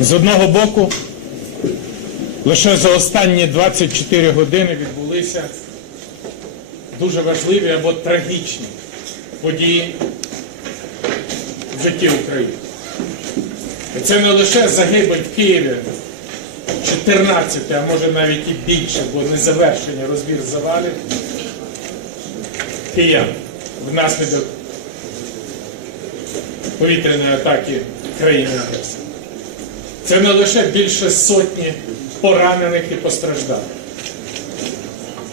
З одного боку, лише за останні 24 години відбулися дуже важливі або трагічні події в житті України. І це не лише загибель в Києві 14, а може навіть і більше, бо не завершення розбір завалів киян внаслідок повітряної атаки країни агресора. Це не лише більше сотні поранених і постраждалих.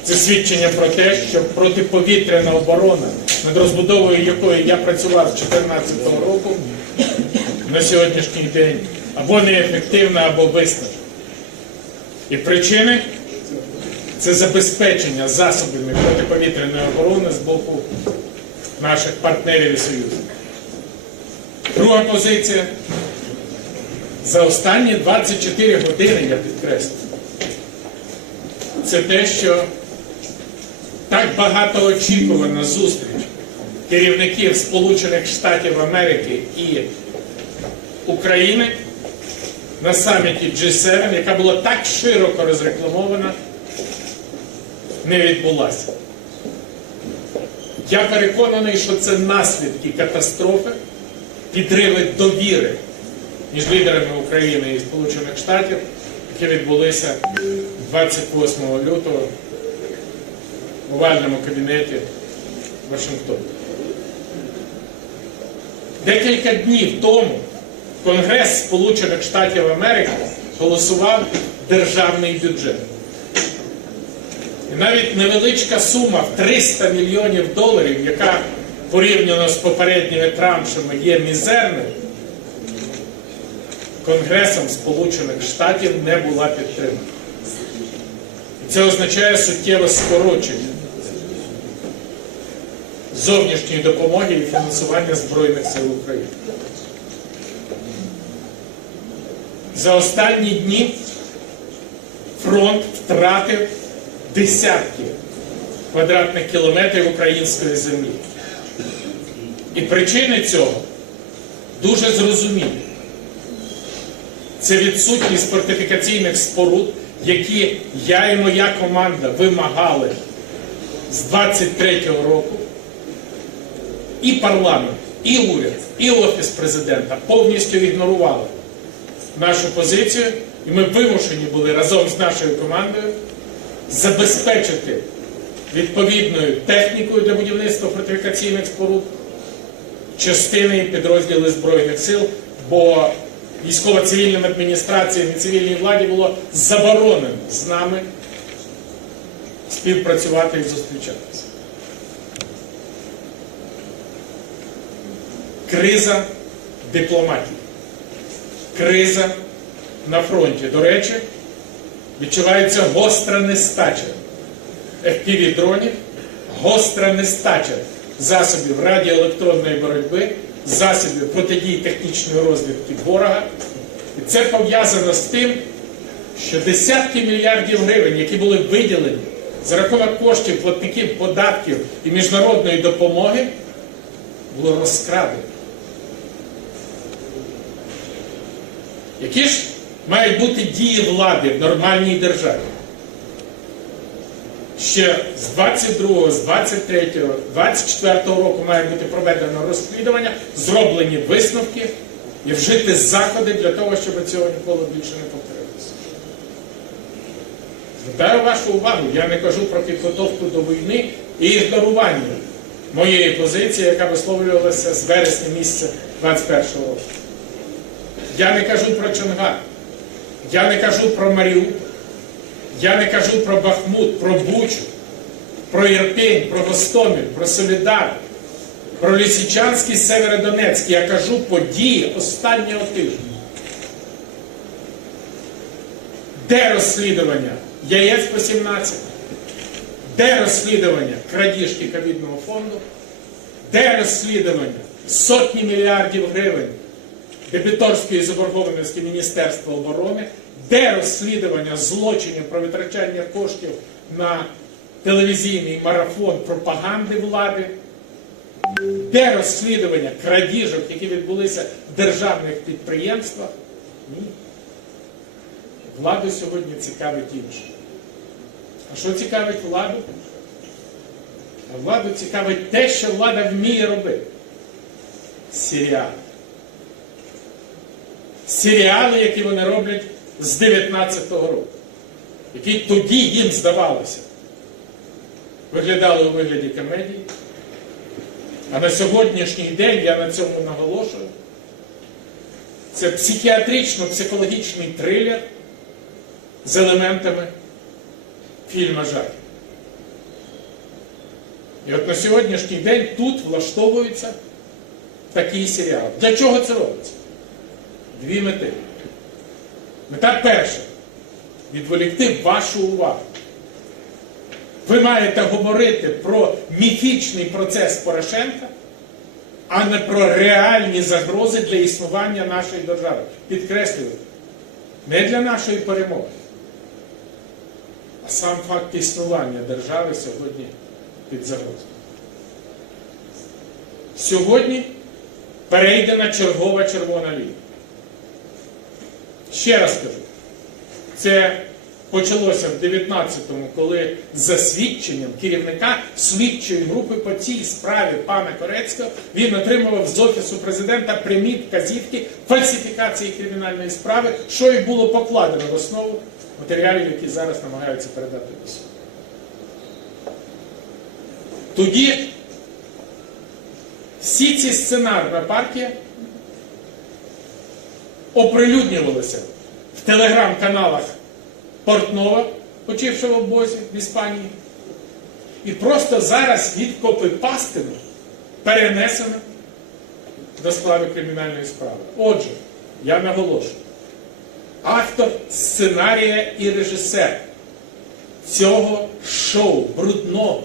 Це свідчення про те, що протиповітряна оборона, над розбудовою якої я працював з 2014 року, на сьогоднішній день або неефективна, або виснажена. І причини це забезпечення засобами протиповітряної оборони з боку наших партнерів і союзників. Друга позиція. За останні 24 години, я підкреслю, це те, що так багато очікувана зустріч керівників Сполучених Штатів Америки і України на саміті G7, яка була так широко розрекламована, не відбулася. Я переконаний, що це наслідки катастрофи, підриви довіри між лідерами України і Сполучених Штатів, які відбулися 28 лютого в овальному кабінеті в Вашингтоні. Декілька днів тому Конгрес Сполучених Штатів Америки голосував державний бюджет. І навіть невеличка сума в 300 мільйонів доларів, яка порівняно з попередніми траншами є мізерною, Конгресом Сполучених Штатів не була підтримана. Це означає суттєве скорочення зовнішньої допомоги і фінансування Збройних сил України. За останні дні фронт втратив десятки квадратних кілометрів української землі. І причини цього дуже зрозумілі. Це відсутність фортифікаційних споруд, які я і моя команда вимагали з 23-го року. І парламент, і уряд, і офіс президента повністю ігнорували нашу позицію, і ми вимушені були разом з нашою командою забезпечити відповідною технікою для будівництва фортифікаційних споруд частини і Збройних сил, бо військово-цивільним адміністраціям і цивільній владі було заборонено з нами співпрацювати і зустрічатися. Криза дипломатії. Криза на фронті. До речі, відчувається гостра нестача fpv дронів, гостра нестача засобів радіоелектронної боротьби, засобів протидії технічної розвідки ворога. І це пов'язано з тим, що десятки мільярдів гривень, які були виділені за рахунок коштів платників податків і міжнародної допомоги, було розкрадено. Які ж мають бути дії влади в нормальній державі? Ще з 22, з 23, 24 року має бути проведено розслідування, зроблені висновки і вжити заходи для того, щоб цього ніколи більше не повторилося. Звертаю вашу увагу, я не кажу про підготовку до війни і ігнорування моєї позиції, яка висловлювалася з вересня місяця 21 року. Я не кажу про Чонгар, я не кажу про Маріуполь, я не кажу про Бахмут, про Бучу, про Єрпень, про Гостомель, про Солідар, про Лісичанський Северодонецьк. Я кажу події останнього тижня. Де розслідування яєць по 17? Де розслідування крадіжки ковідного фонду? Де розслідування сотні мільярдів гривень дебіторської заборгованості Міністерства оборони? Де розслідування злочинів про витрачання коштів на телевізійний марафон пропаганди влади? Де розслідування крадіжок, які відбулися в державних підприємствах? Ні. Владу сьогодні цікавить інше. А що цікавить владу? А владу цікавить те, що влада вміє робити. Серіали. Серіали, які вони роблять з 19-го року, які тоді їм здавалося, виглядали у вигляді комедії. А на сьогоднішній день я на цьому наголошую. Це психіатрично-психологічний трилер з елементами фільма жахів. І от на сьогоднішній день тут влаштовується такий серіал. Для чого це робиться? Дві мети. Мета перша відволікти вашу увагу. Ви маєте говорити про міфічний процес Порошенка, а не про реальні загрози для існування нашої держави. Підкреслюю, не для нашої перемоги, а сам факт існування держави сьогодні під загрозою. Сьогодні перейдена чергова червона лінія. Ще раз кажу, це почалося в 19-му, коли за свідченням керівника слідчої групи по цій справі пана Корецького він отримував з офісу президента прямі вказівки фальсифікації кримінальної справи, що і було покладено в основу матеріалів, які зараз намагаються передати до суду. Тоді всі ці сценарна партія оприлюднювалися в телеграм-каналах Портнова, почившого в бозі в Іспанії, і просто зараз від копипастину перенесено до складу кримінальної справи. Отже, я наголошую, автор сценарія і режисер цього шоу брудного,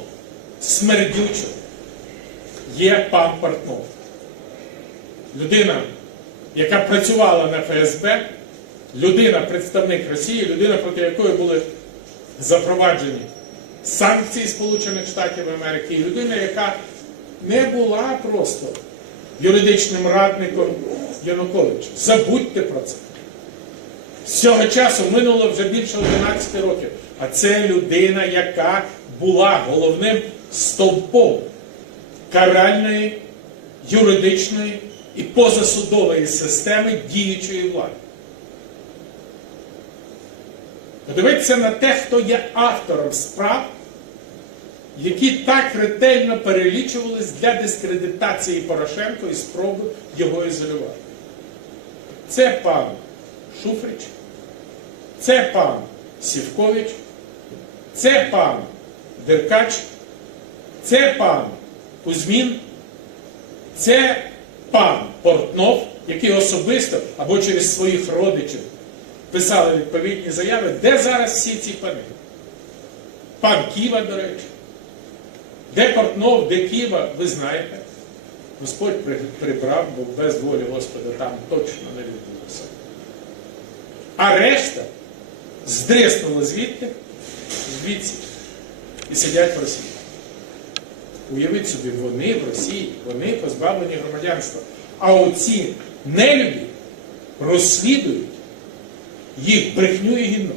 смердючого є пан Портнов. Людина, яка працювала на ФСБ, людина, представник Росії, людина, проти якої були запроваджені санкції Сполучених Штатів Америки, і людина, яка не була просто юридичним радником Януковича. Забудьте про це. З цього часу минуло вже більше 11 років. А це людина, яка була головним стовпом каральної, юридичної і позасудової системи діючої влади. Подивіться на те, хто є автором справ, які так ретельно перелічувались для дискредитації Порошенко і спроби його ізолювати. Це пан Шуфрич, це пан Сівкович, це пан Деркач, це пан Кузьмін, це пан Портнов, який особисто або через своїх родичів писали відповідні заяви, де зараз всі ці пани? Пан Ківа, до речі. Де Портнов, де Ківа, ви знаєте. Господь прибрав, бо без волі Господа там точно не відбулося. А решта здриснули звідти, звідси, і сидять в Росії. Уявіть собі, вони в Росії, вони позбавлені громадянства. А оці нелюді розслідують їх брехню і гімно.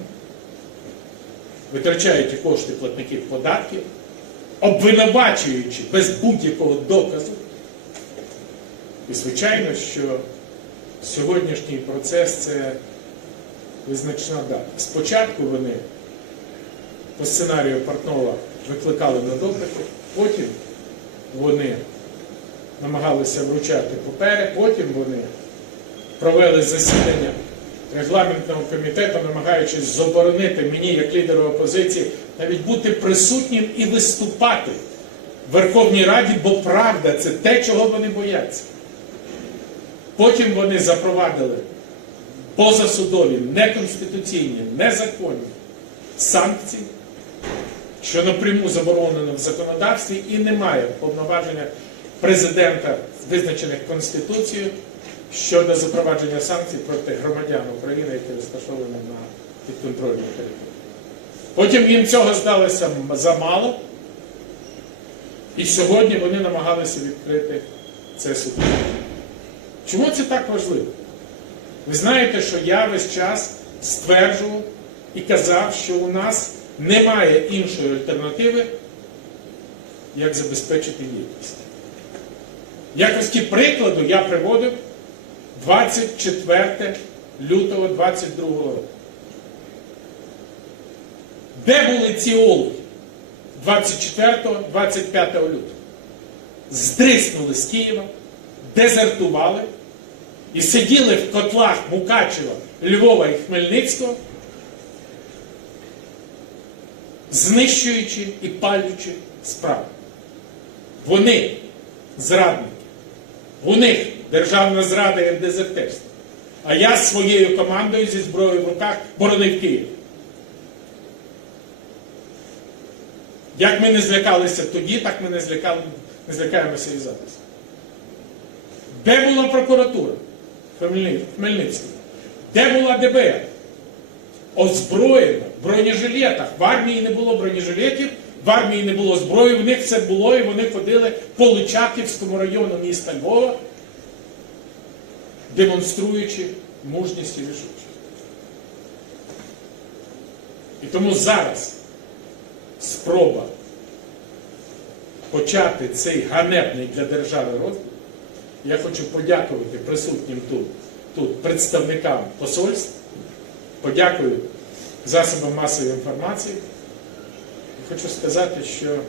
Витрачають кошти платників податків, обвинувачуючи без будь-якого доказу. І звичайно, що сьогоднішній процес це визначна дата. Спочатку вони по сценарію Портнова викликали на допити, потім вони намагалися вручати папери, потім вони провели засідання регламентного комітету, намагаючись заборонити мені, як лідеру опозиції, навіть бути присутнім і виступати в Верховній Раді, бо правда це те, чого вони бояться. Потім вони запровадили позасудові, неконституційні, незаконні санкції, що напряму заборонено в законодавстві і немає повноваження президента, визначених Конституцією, щодо запровадження санкцій проти громадян України, які розташовані на підконтрольній території. Потім їм цього здалося замало, і сьогодні вони намагалися відкрити це суд. Чому це так важливо? Ви знаєте, що я весь час стверджував і казав, що у нас немає іншої альтернативи, як забезпечити єдність. Якості прикладу я приводив 24 лютого 22 року. Де були ці олухи 24-25 лютого? Здриснули з Києва, дезертували і сиділи в котлах Мукачева, Львова і Хмельницького, знищуючи і палючи справу. Вони зрадники. У них державна зрада і дезертирство. А я своєю командою зі зброєю в руках боронив Київ. Як ми не злякалися тоді, так ми не, злякали, не злякаємося і зараз. Де була прокуратура в Хмельни- Хмельницькому? Де була ДБР? Озброєна бронежилетах. В армії не було бронежилетів, в армії не було зброї, в них все було, і вони ходили по Личаківському району міста Львова, демонструючи мужність і рішучість. І тому зараз спроба почати цей ганебний для держави розвиток, я хочу подякувати присутнім тут, тут представникам посольств, подякую засобам масової інформації. Хочу сказати, що,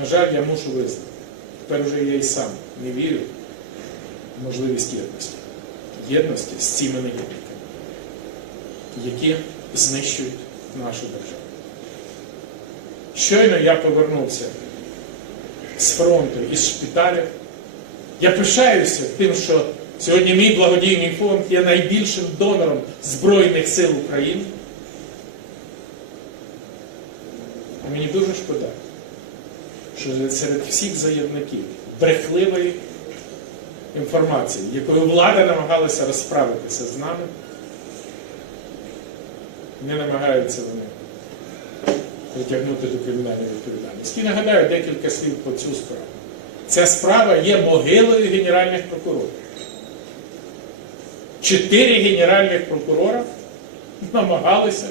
на жаль, я мушу визнати. Тепер вже я і сам не вірю в можливість єдності. Єдності з цими негідниками, які знищують нашу державу. Щойно я повернувся з фронту із шпиталю. Я пишаюся тим, що сьогодні мій благодійний фонд є найбільшим донором Збройних сил України. А мені дуже шкода, що серед всіх заявників брехливої інформації, якою влада намагалася розправитися з нами, не намагаються вони притягнути до кримінальної відповідальності. І нагадаю декілька слів по цю справу. Ця справа є могилою генеральних прокурорів. Чотири генеральних прокурора намагалися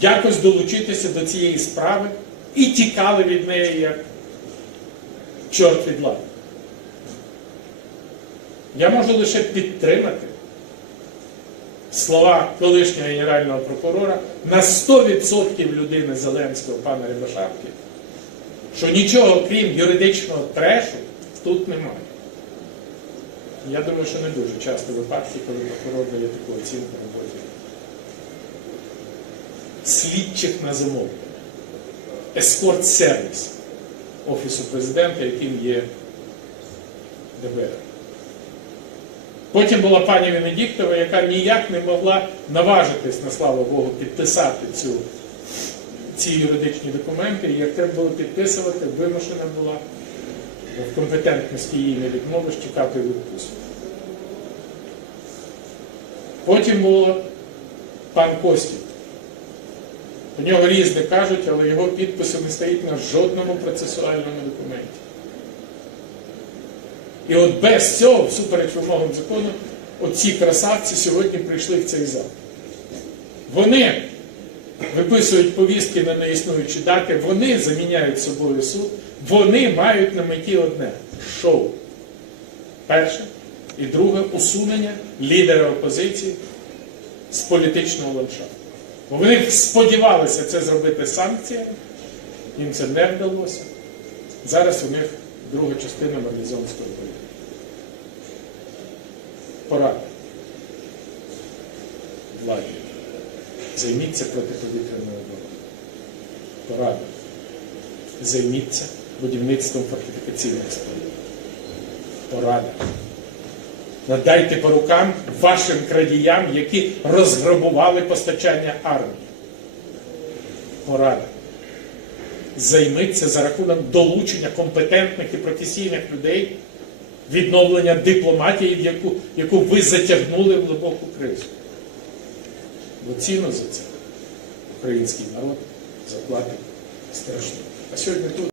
якось долучитися до цієї справи і тікали від неї як чорт від лади. Я можу лише підтримати слова колишнього генерального прокурора на 100% людини Зеленського пана Рябошапки, що нічого крім юридичного трешу тут немає. Я думаю, що не дуже часто випадки, коли прокурор дає таку оцінку роботі слідчих на замовлення. Ескорт-сервіс Офісу президента, яким є ДБР. Потім була пані Венедіктова, яка ніяк не могла наважитись, на слава Богу, підписати цю, ці юридичні документи. І як треба було підписувати, вимушена була в компетентності її не відмовиш чекати відпустку. Потім було пан Костів. У нього різне кажуть, але його підпису не стоїть на жодному процесуальному документі. І от без цього, всупереч вимогам закону, оці красавці сьогодні прийшли в цей зал. Вони виписують повістки на неіснуючі дати, вони заміняють собою суд, вони мають на меті одне шоу. Перше. І друге усунення лідера опозиції з політичного ландшафту. Бо вони сподівалися це зробити санкціями, їм це не вдалося. Зараз у них друга частина мобілізованської політики. Порада. Владі. Займіться протиповітряною обороною. Порада. Займіться будівництвом фортифікаційних споруд. Порада. Надайте по рукам вашим крадіям, які розграбували постачання армії. Порада. Займіться за рахунок долучення компетентних і професійних людей відновлення дипломатії, в яку, яку ви затягнули в глибоку кризу. Бо ціну за це український народ заплатить страшно. А сьогодні тут.